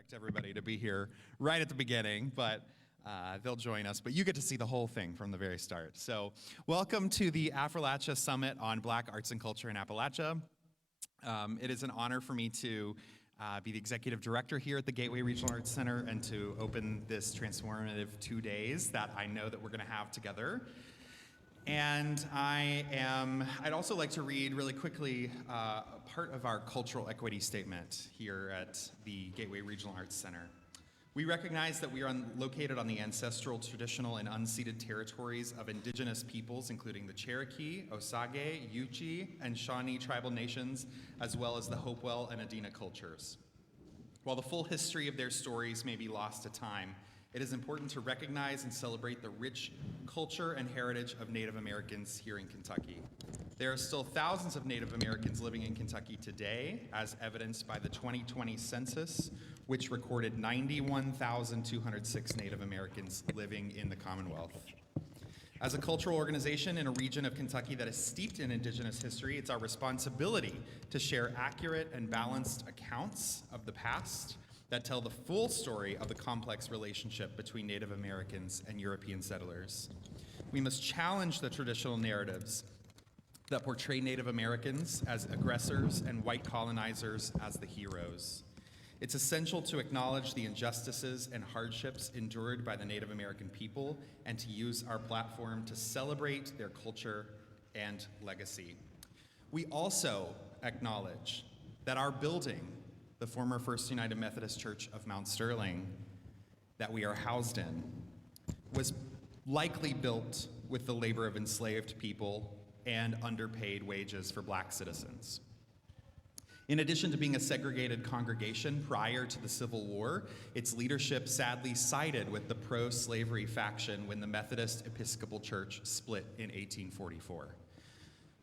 expect everybody to be here right at the beginning, but they'll join us. But you get to see the whole thing from the very start. So welcome to the Affrilachia Summit on Black Arts and Culture in Appalachia. It is an honor for me to be the executive director here at the Gateway Regional Arts Center and to open this transformative 2 days that I know that we're going to have together. And I'd also like to read really quickly part of our cultural equity statement here at the Gateway Regional Arts Center. We recognize that we are located on the ancestral, traditional, and unceded territories of indigenous peoples, including the Cherokee, Osage, Yuchi, and Shawnee tribal nations, as well as the Hopewell and Adena cultures. While the full history of their stories may be lost to time, it is important to recognize and celebrate the rich culture and heritage of Native Americans here in Kentucky. There are still thousands of Native Americans living in Kentucky today, as evidenced by the 2020 census, which recorded 91,206 Native Americans living in the Commonwealth. As a cultural organization in a region of Kentucky that is steeped in indigenous history, it's our responsibility to share accurate and balanced accounts of the past that tell the full story of the complex relationship between Native Americans and European settlers. We must challenge the traditional narratives that portray Native Americans as aggressors and white colonizers as the heroes. It's essential to acknowledge the injustices and hardships endured by the Native American people and to use our platform to celebrate their culture and legacy. We also acknowledge that our building, the former First United Methodist Church of Mount Sterling, that we are housed in, was likely built with the labor of enslaved people and underpaid wages for Black citizens. In addition to being a segregated congregation prior to the Civil War, its leadership sadly sided with the pro-slavery faction when the Methodist Episcopal Church split in 1844.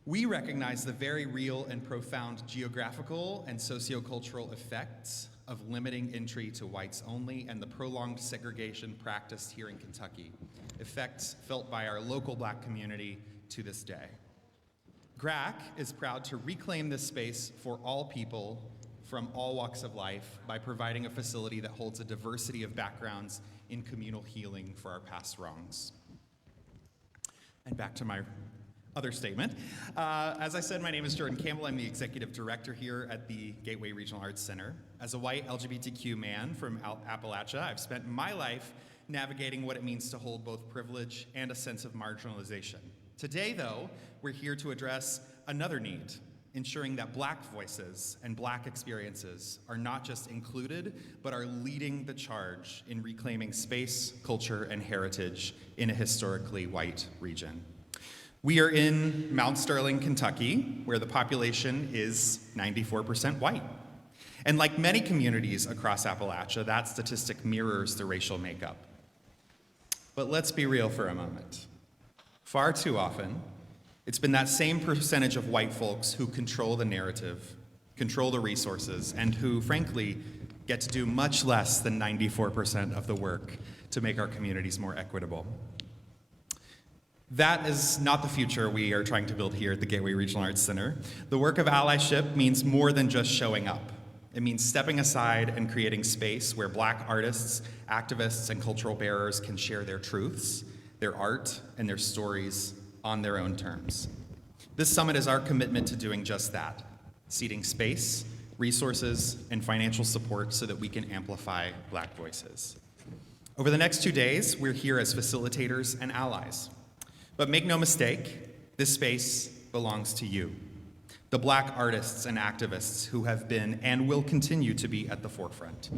We recognize the very real and profound geographical and sociocultural effects of limiting entry to whites only and the prolonged segregation practiced here in Kentucky, effects felt by our local Black community to this day. GRAC is proud to reclaim this space for all people from all walks of life by providing a facility that holds a diversity of backgrounds in communal healing for our past wrongs. And back to my other statement. As I said, my name is Jordan Campbell. I'm the executive director here at the Gateway Regional Arts Center. As a white LGBTQ man from Appalachia, I've spent my life navigating what it means to hold both privilege and a sense of marginalization. Today, though, we're here to address another need, ensuring that Black voices and Black experiences are not just included, but are leading the charge in reclaiming space, culture, and heritage in a historically white region. We are in Mount Sterling, Kentucky, where the population is 94% white. And like many communities across Appalachia, that statistic mirrors the racial makeup. But let's be real for a moment. Far too often, it's been that same percentage of white folks who control the narrative, control the resources, and who, frankly, get to do much less than 94% of the work to make our communities more equitable. That is not the future we are trying to build here at the Gateway Regional Arts Center. The work of allyship means more than just showing up. It means stepping aside and creating space where Black artists, activists, and cultural bearers can share their truths, their art, and their stories on their own terms. This summit is our commitment to doing just that, seeding space, resources, and financial support so that we can amplify Black voices. Over the next 2 days, we're here as facilitators and allies. But make no mistake, this space belongs to you, the Black artists and activists who have been and will continue to be at the forefront.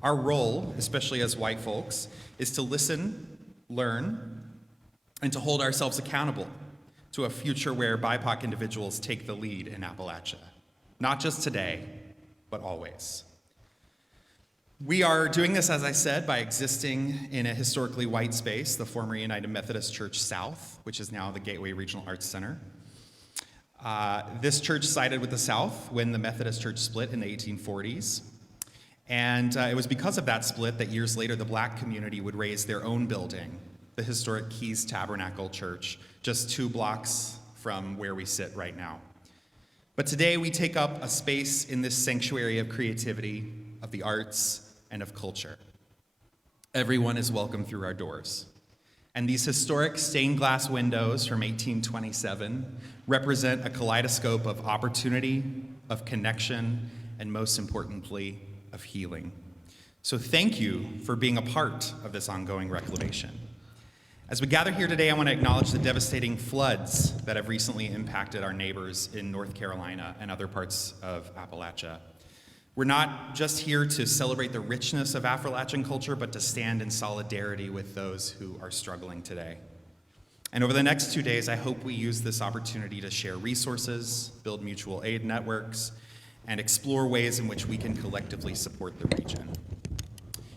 Our role, especially as white folks, is to listen, learn, and to hold ourselves accountable to a future where BIPOC individuals take the lead in Appalachia, not just today, but always. We are doing this, as I said, by existing in a historically white space, the former United Methodist Church South, which is now the Gateway Regional Arts Center. This church sided with the South when the Methodist Church split in the 1840s. And it was because of that split that years later the Black community would raise their own building, the historic Keys Tabernacle Church, just 2 blocks from where we sit right now. But today we take up a space in this sanctuary of creativity, of the arts, and of culture. Everyone is welcome through our doors. And these historic stained glass windows from 1827 represent a kaleidoscope of opportunity, of connection, and most importantly, of healing. So thank you for being a part of this ongoing reclamation. As we gather here today, I want to acknowledge the devastating floods that have recently impacted our neighbors in North Carolina and other parts of Appalachia. We're not just here to celebrate the richness of Affrilachian culture, but to stand in solidarity with those who are struggling today. And over the next 2 days, I hope we use this opportunity to share resources, build mutual aid networks, and explore ways in which we can collectively support the region.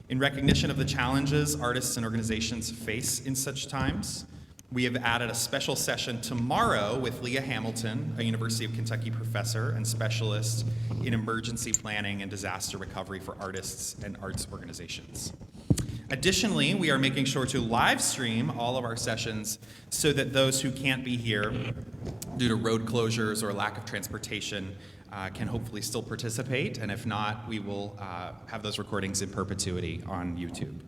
In recognition of the challenges artists and organizations face in such times, we have added a special session tomorrow with Leah Hamilton, a University of Kentucky professor and specialist in emergency planning and disaster recovery for artists and arts organizations. Additionally, we are making sure to live stream all of our sessions so that those who can't be here due to road closures or lack of transportation can hopefully still participate, and if not, we will have those recordings in perpetuity on YouTube.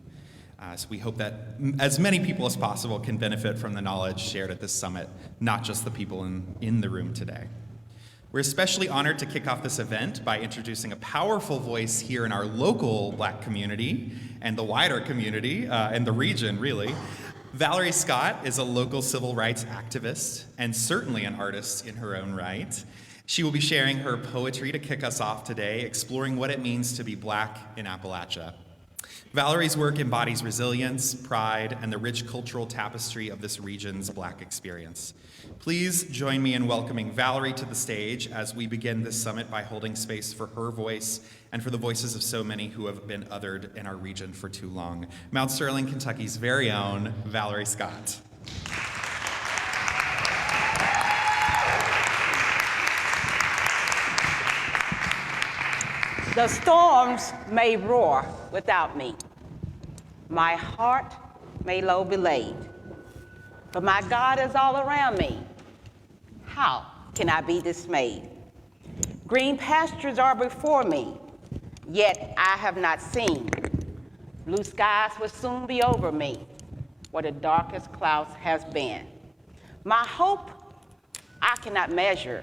So we hope that as many people as possible can benefit from the knowledge shared at this summit, not just the people in the room today. We're especially honored to kick off this event by introducing a powerful voice here in our local Black community and the wider community and the region, really. Valerie Scott is a local civil rights activist and certainly an artist in her own right. She will be sharing her poetry to kick us off today, exploring what it means to be Black in Appalachia. Valerie's work embodies resilience, pride, and the rich cultural tapestry of this region's Black experience. Please join me in welcoming Valerie to the stage as we begin this summit by holding space for her voice and for the voices of so many who have been othered in our region for too long. Mount Sterling, Kentucky's very own Valerie Scott. The storms may roar without me. My heart may low be laid, but my God is all around me. How can I be dismayed? Green pastures are before me, yet I have not seen. Blue skies will soon be over me, where the darkest clouds has been. My hope I cannot measure.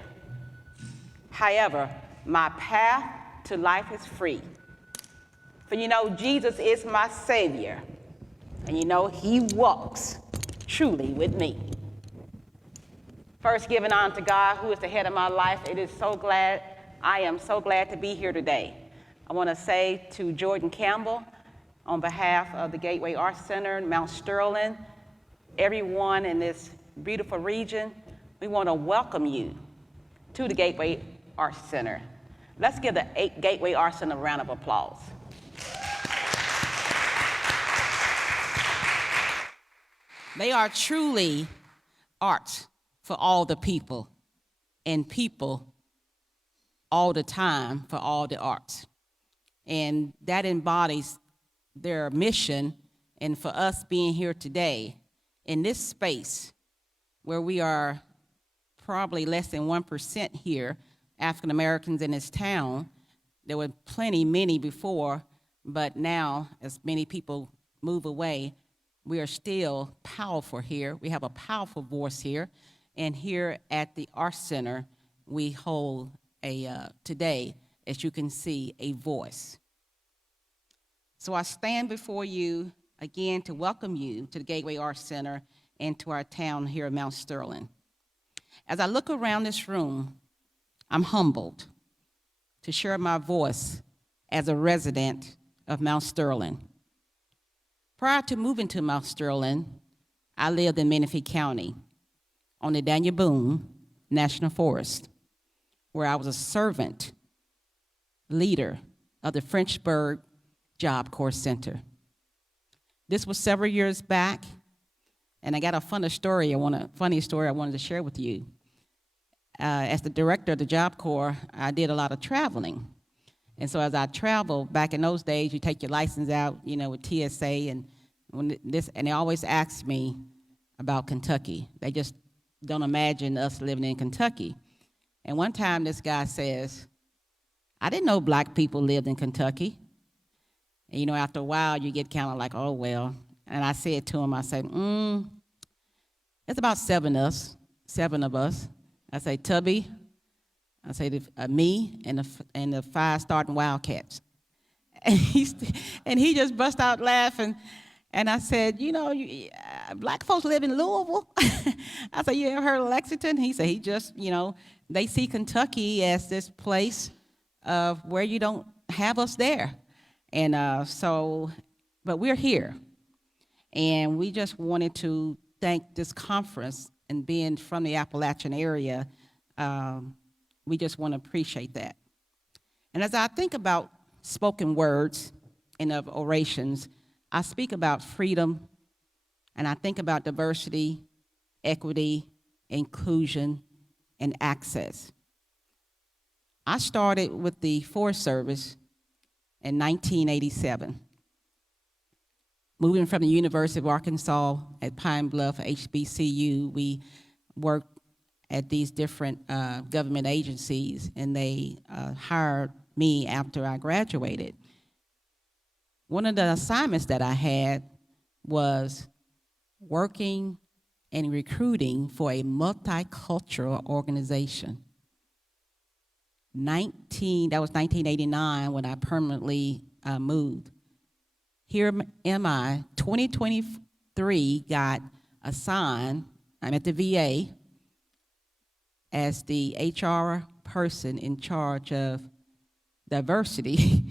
However, my path to life is free. For you know, Jesus is my Savior, and you know, He walks truly with me. First, giving honor to God, who is the head of my life. I am so glad to be here today. I want to say to Jordan Campbell, on behalf of the Gateway Arts Center, Mount Sterling, everyone in this beautiful region, we want to welcome you to the Gateway Arts Center. Let's give the Gateway Arts Center a round of applause. They are truly art for all the people, and people all the time for all the arts. And that embodies their mission, and for us being here today in this space where we are probably less than 1% here, African Americans in this town. There were many before, but now as many people move away, we are still powerful here. We have a powerful voice here, and here at the Arts Center, we hold today, as you can see, a voice. So I stand before you again to welcome you to the Gateway Arts Center and to our town here at Mount Sterling. As I look around this room, I'm humbled to share my voice as a resident of Mount Sterling. Prior to moving to Mount Sterling, I lived in Menifee County on the Daniel Boone National Forest, where I was a servant leader of the Frenchburg Job Corps Center. This was several years back, and I got a funny story I wanted to share with you. As the director of the Job Corps, I did a lot of traveling. And so as I traveled, back in those days, you take your license out, with TSA, and they always ask me about Kentucky. They just don't imagine us living in Kentucky. And one time this guy says, I didn't know Black people lived in Kentucky. And, after a while, you get kind of like, oh, well. And I said to him, I said, it's about seven of us. I say, Tubby, I say, me and the five starting Wildcats. And he just bust out laughing. And I said, black folks live in Louisville. I said, you ever heard of Lexington? He said, they see Kentucky as this place of where you don't have us there. And but we're here. And we just wanted to thank this conference, and being from the Appalachian area, we just want to appreciate that. And as I think about spoken words and of orations, I speak about freedom, and I think about diversity, equity, inclusion, and access. I started with the Forest Service in 1987. Moving from the University of Arkansas at Pine Bluff, HBCU, we worked at these different government agencies, and they hired me after I graduated. One of the assignments that I had was working and recruiting for a multicultural organization. That was 1989 when I permanently moved. Here am I, 2023, got assigned, I'm at the VA, as the HR person in charge of diversity,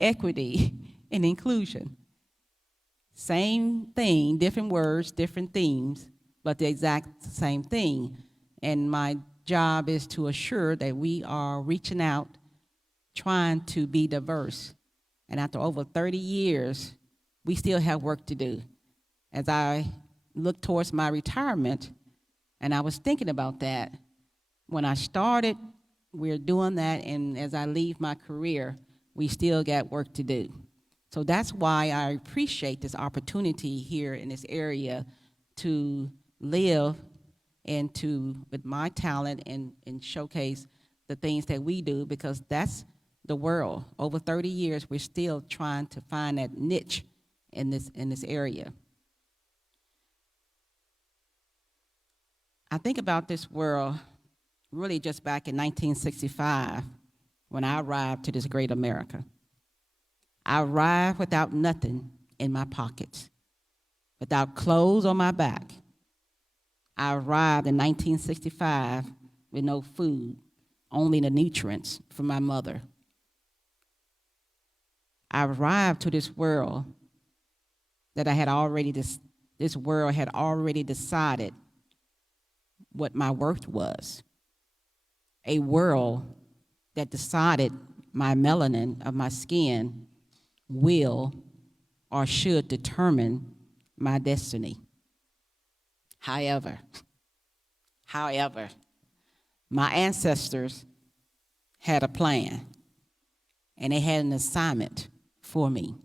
equity, and inclusion. Same thing, different words, different themes, but the exact same thing. And my job is to assure that we are reaching out, trying to be diverse. And after over 30 years, we still have work to do. As I look towards my retirement, and I was thinking about that, when I started, we're doing that, and as I leave my career, we still got work to do. So that's why I appreciate this opportunity here in this area to live and to, with my talent, and showcase the things that we do, because that's the world. Over 30 years, we're still trying to find that niche in this area. I think about this world really just back in 1965 when I arrived to this great America. I arrived without nothing in my pockets, without clothes on my back. I arrived in 1965 with no food, only the nutrients from my mother. I arrived to this world that this world had already decided what my worth was. A world that decided my melanin of my skin will or should determine my destiny. However, my ancestors had a plan, and they had an assignment for me.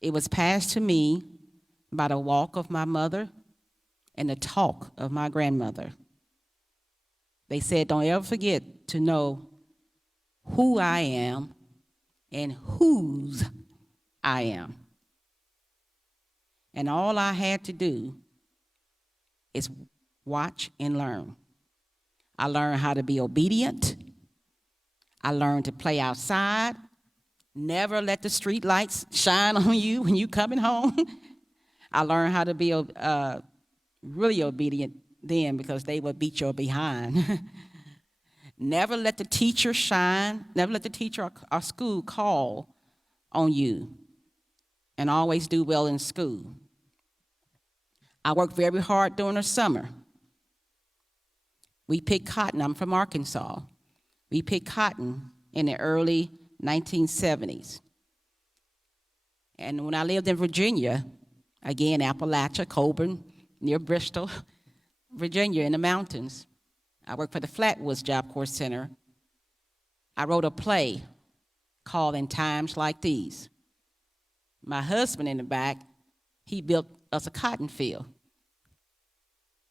It was passed to me by the walk of my mother and the talk of my grandmother. They said, don't ever forget to know who I am and whose I am. And all I had to do is watch and learn. I learned how to be obedient. I learned to play outside. Never let the street lights shine on you when you're coming home. I learned how to be really obedient then, because they would beat your behind. Never let the teacher shine. Never let the teacher or school call on you. And always do well in school. I worked very hard during the summer. We picked cotton. I'm from Arkansas. We picked cotton in the early 1970s. And when I lived in Virginia, again, Appalachia, Coburn, near Bristol, Virginia, in the mountains, I worked for the Flatwoods Job Corps Center. I wrote a play called In Times Like These. My husband in the back, he built us a cotton field.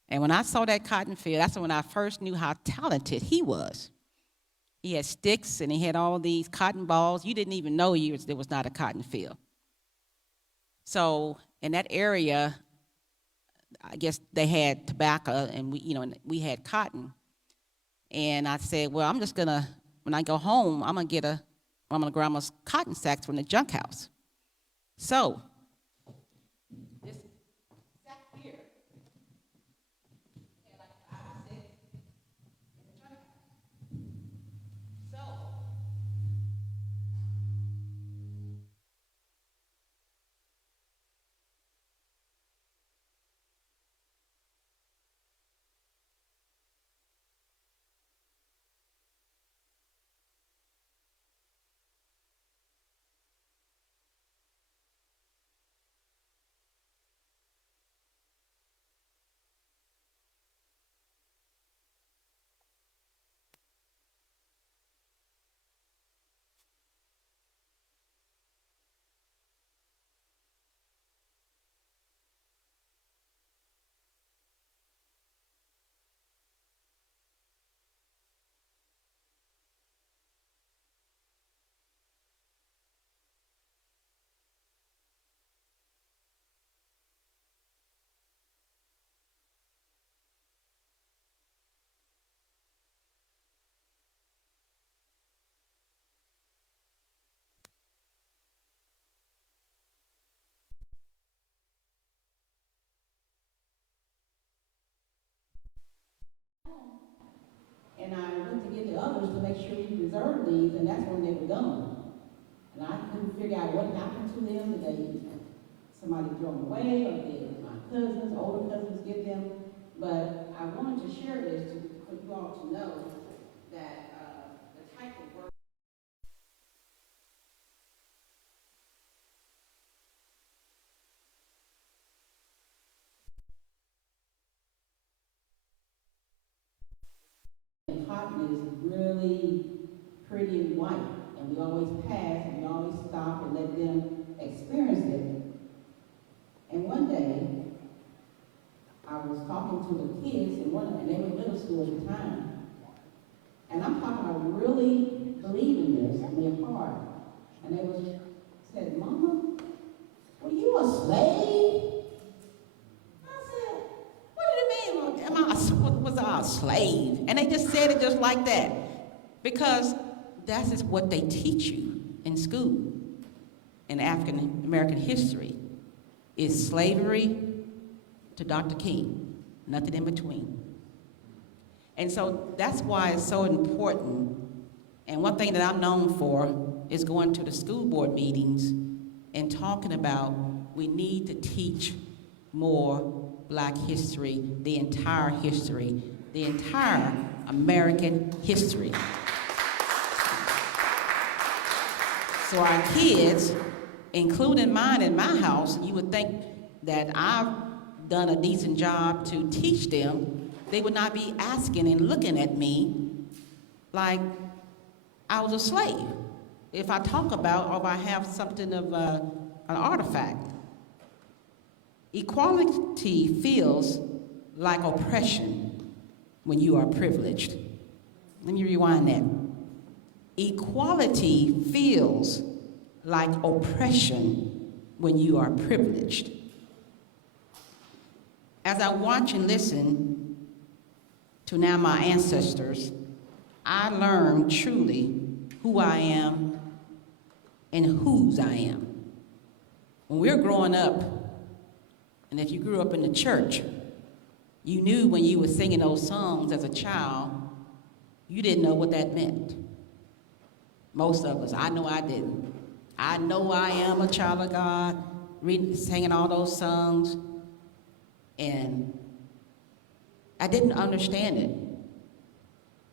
And when I saw that cotton field, that's when I first knew how talented he was. He had sticks, and he had all these cotton balls. You didn't even know there was not a cotton field. So in that area, I guess they had tobacco, and we had cotton. And I said, well, I'm just gonna, when I go home, I'm gonna get one of my grandma's cotton sacks from the junk house. So this sack here had like 5, 6 in the junk house. So and I went to get the others to make sure we preserved these, and that's when they were gone. And I couldn't figure out what happened to them. Did somebody throw them away, or did my cousins, older cousins, get them? But I wanted to share this for you all to know that the type of work in cotton is really pretty and white, and we always pass, and we always stop and let them experience it. And one day, I was talking to the kids, and they were in middle school at the time. And I'm talking about really believing this in their heart. And they said, Mama, were you a slave? I said, what do you mean? Was I a slave? And they just said it just like that. Because that is what they teach you in school in African American history, is slavery to Dr. King, nothing in between. And so that's why it's so important. And one thing that I'm known for is going to the school board meetings and talking about we need to teach more Black history, the entire American history. So our kids, including mine in my house, you would think that I've done a decent job to teach them. They would not be asking and looking at me like I was a slave if I talk about or if I have something of an artifact. Equality feels like oppression when you are privileged. Let me rewind that. Equality feels like oppression when you are privileged. As I watch and listen to now my ancestors, I learned truly who I am and whose I am. When we were growing up, and if you grew up in the church, you knew when you were singing those songs as a child, you didn't know what that meant. Most of us, I know I didn't. I know I am a child of God, singing all those songs, and I didn't understand it.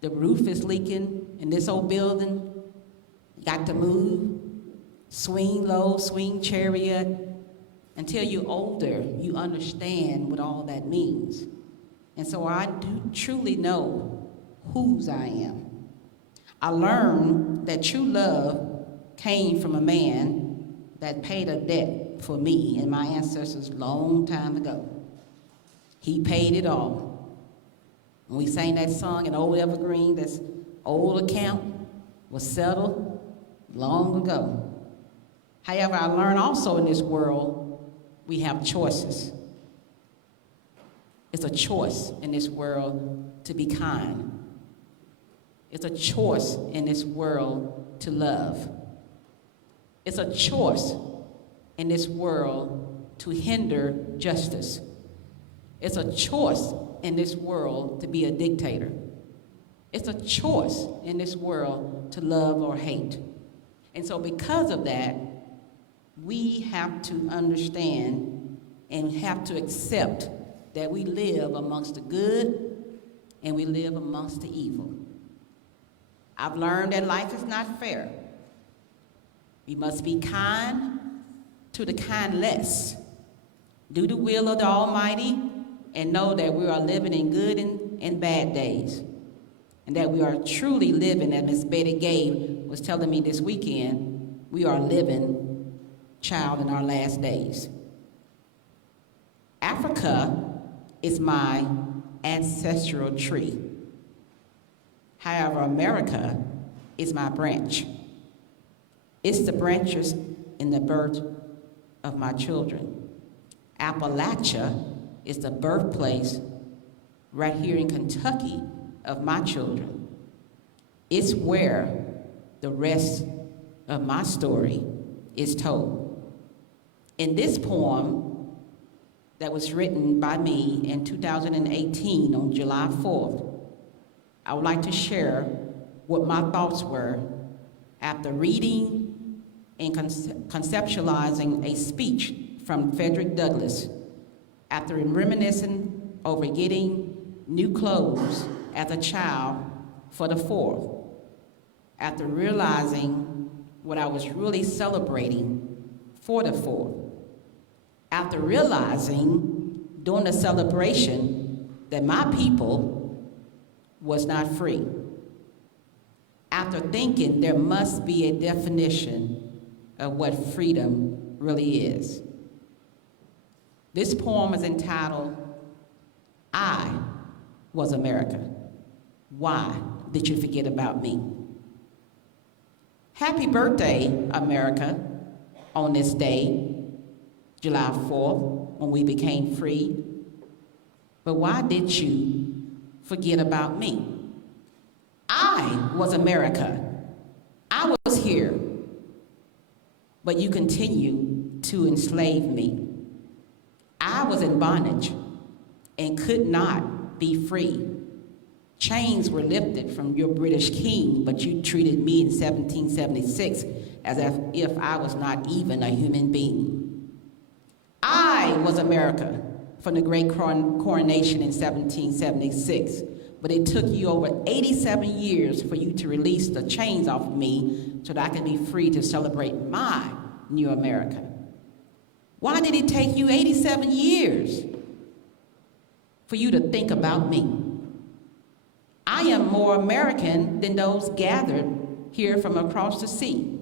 The roof is leaking in this old building. You got to move, swing low, swing chariot. Until you're older, you understand what all that means. And so I do truly know whose I am. I learned that true love came from a man that paid a debt for me and my ancestors long time ago. He paid it all. When we sang that song in Old Evergreen, that's old account, was settled long ago. However, I learned also in this world, we have choices. It's a choice in this world to be kind. It's a choice in this world to love. It's a choice in this world to hinder justice. It's a choice in this world to be a dictator. It's a choice in this world to love or hate. And so because of that, we have to understand and have to accept that we live amongst the good and we live amongst the evil. I've learned that life is not fair. We must be kind to the kindless. Do the will of the Almighty and know that we are living in good and bad days. And that we are truly living, as Miss Betty Gay was telling me this weekend, we are living, child, in our last days. Africa is my ancestral tree. However, America is my branch. It's the branches in the birth of my children. Appalachia is the birthplace right here in Kentucky of my children. It's where the rest of my story is told. In this poem that was written by me in 2018 on July 4th, I would like to share what my thoughts were after reading and conceptualizing a speech from Frederick Douglass, after reminiscing over getting new clothes as a child for the 4th, after realizing what I was really celebrating for the 4th, after realizing during the celebration that my people was not free, after thinking there must be a definition of what freedom really is. This poem is entitled, I Was America. Why did you forget about me? Happy birthday, America, on this day, July 4th, when we became free. But why did you forget about me? I was America. I was here. But you continue to enslave me. I was in bondage and could not be free. Chains were lifted from your British king, but you treated me in 1776 as if I was not even a human being. I was America from the great coronation in 1776, but it took you over 87 years for you to release the chains off of me so that I could be free to celebrate my new America. Why did it take you 87 years for you to think about me? I am more American than those gathered here from across the sea.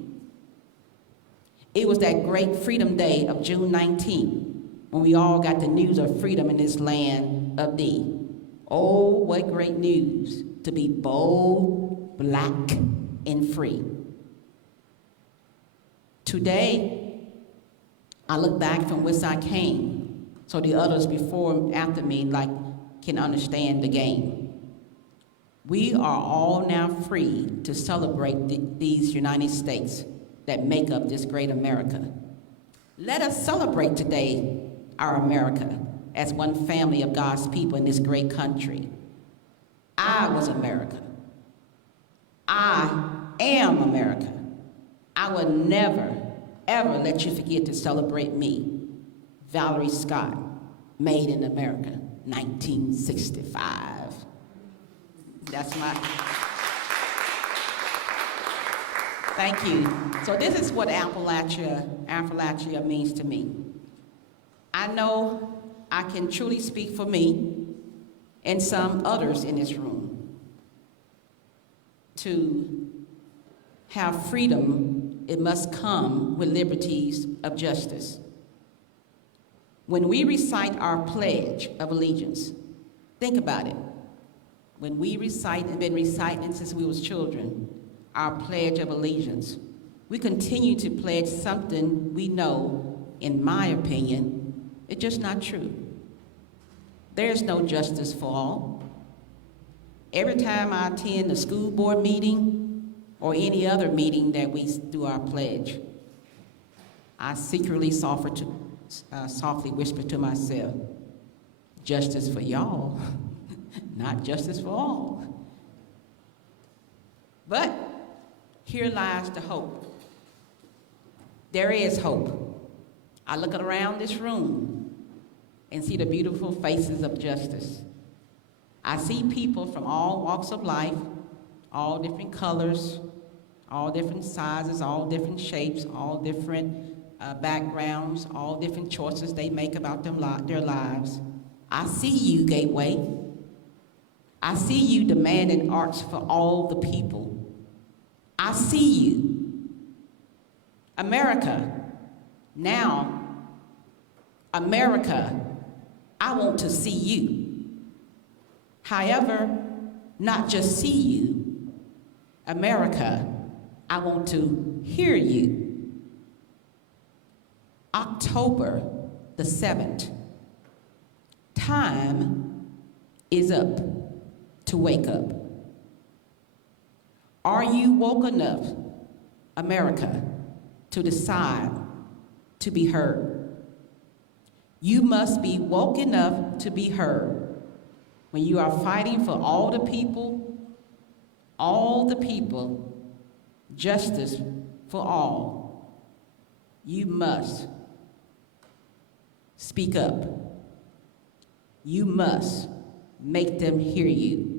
It was that great Freedom Day of June 19th when we all got the news of freedom in this land of thee. Oh, what great news to be bold, black, and free. Today, I look back from whence I came, so the others before and after me can understand the game. We are all now free to celebrate these United States that make up this great America. Let us celebrate today our America as one family of God's people in this great country. I was America. I am America. I will never, ever let you forget to celebrate me, Valerie Scott, made in America, 1965. That's my, thank you. So this is what Affrilachia means to me. I know I can truly speak for me and some others in this room. To have freedom, it must come with liberties of justice. When we recite our Pledge of Allegiance, think about it. When we recite and been reciting since we was children, our Pledge of Allegiance. We continue to pledge something we know, in my opinion, it's just not true. There's no justice for all. Every time I attend a school board meeting or any other meeting that we do our pledge, I secretly softly whisper to myself, justice for y'all, not justice for all. But here lies the hope. There is hope. I look around this room and see the beautiful faces of justice. I see people from all walks of life, all different colors, all different sizes, all different shapes, all different backgrounds, all different choices they make about their lives. I see you, Gateway. I see you demanding arts for all the people. I see you. America, now, America, I want to see you. However, not just see you, America, I want to hear you. October the 7th, time is up to wake up. Are you woke enough, America, to decide to be heard? You must be woke enough to be heard when you are fighting for all the people, justice for all. You must speak up. You must make them hear you.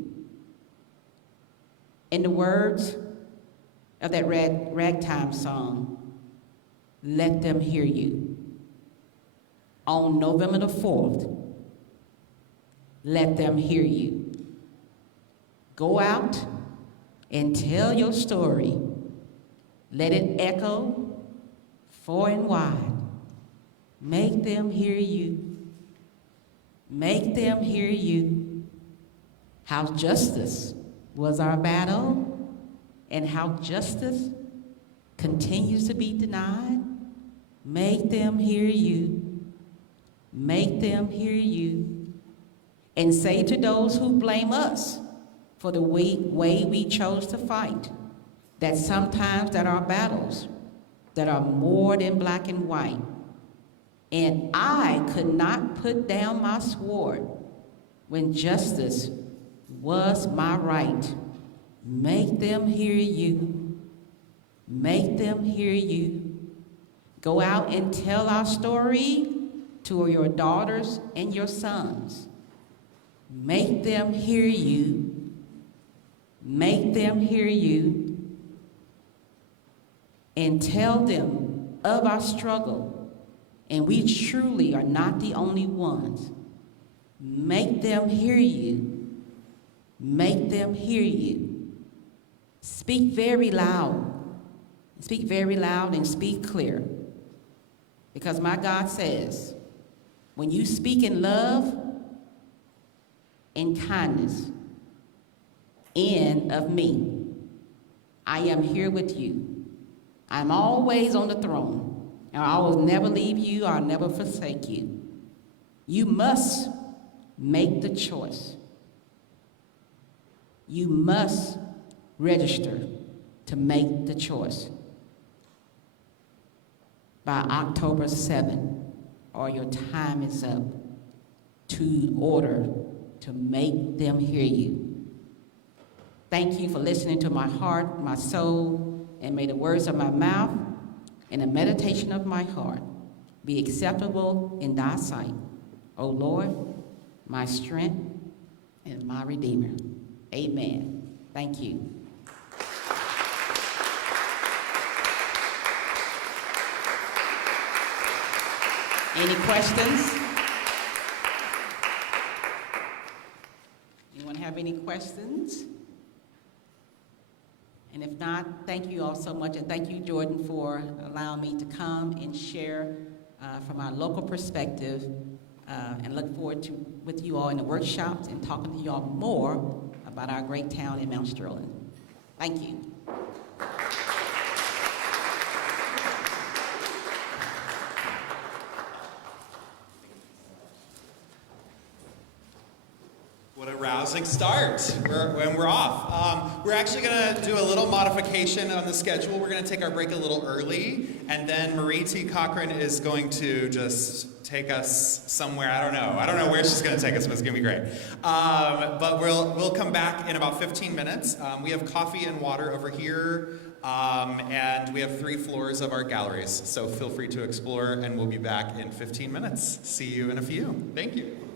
In the words of that ragtime song, let them hear you. On November the 4th, let them hear you. Go out and tell your story. Let it echo far and wide. Make them hear you. Make them hear you. How justice was our battle and how justice continues to be denied. Make them hear you. Make them hear you. And say to those who blame us for the way we chose to fight, that sometimes that are battles that are more than black and white. And I could not put down my sword when justice was my right. Make them hear you. Make them hear you. Go out and tell our story to your daughters and your sons. Make them hear you. Make them hear you. And tell them of our struggle. And we truly are not the only ones. Make them hear you. Make them hear you. Speak very loud. Speak very loud and speak clear. Because my God says, when you speak in love and kindness and of me, I am here with you. I'm always on the throne. And I will never leave you, I'll never forsake you. You must make the choice. You must register to make the choice by October 7th, or your time is up, to order to make them hear you. Thank you for listening to my heart, my soul, and may the words of my mouth and the meditation of my heart be acceptable in thy sight, O Lord, my strength and my Redeemer. Amen. Thank you. Any questions? Anyone have any questions? And if not, thank you all so much, and thank you, Jordan, for allowing me to come and share from our local perspective, and look forward to with you all in the workshops and talking to you all more about our great town in Mount Sterling. Thank you. rousing start. We're off. We're actually going to do a little modification on the schedule. We're going to take our break a little early, and then Marie T. Cochran is going to just take us somewhere. I don't know where she's going to take us, but it's going to be great. But we'll come back in about 15 minutes. We have coffee and water over here, and we have 3 floors of our galleries. So feel free to explore, and we'll be back in 15 minutes. See you in a few. Thank you.